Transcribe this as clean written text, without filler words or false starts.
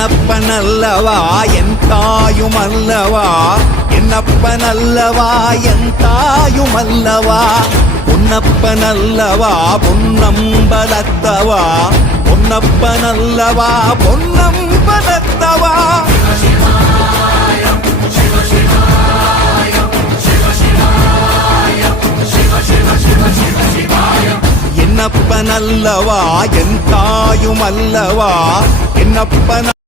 என்னப்பனல்லவா என் தாயுமல்லவா, என்னப்பனல்லவா என் தாயுமல்லவா, பொன்னப்பனல்லவா பொன்னம்பலத்தவா, பொன்னப்பனல்லவா பொன்னம்பலத்தவா. என்னப்பனல்லவா என் தாயுமல்லவா, என்னப்பன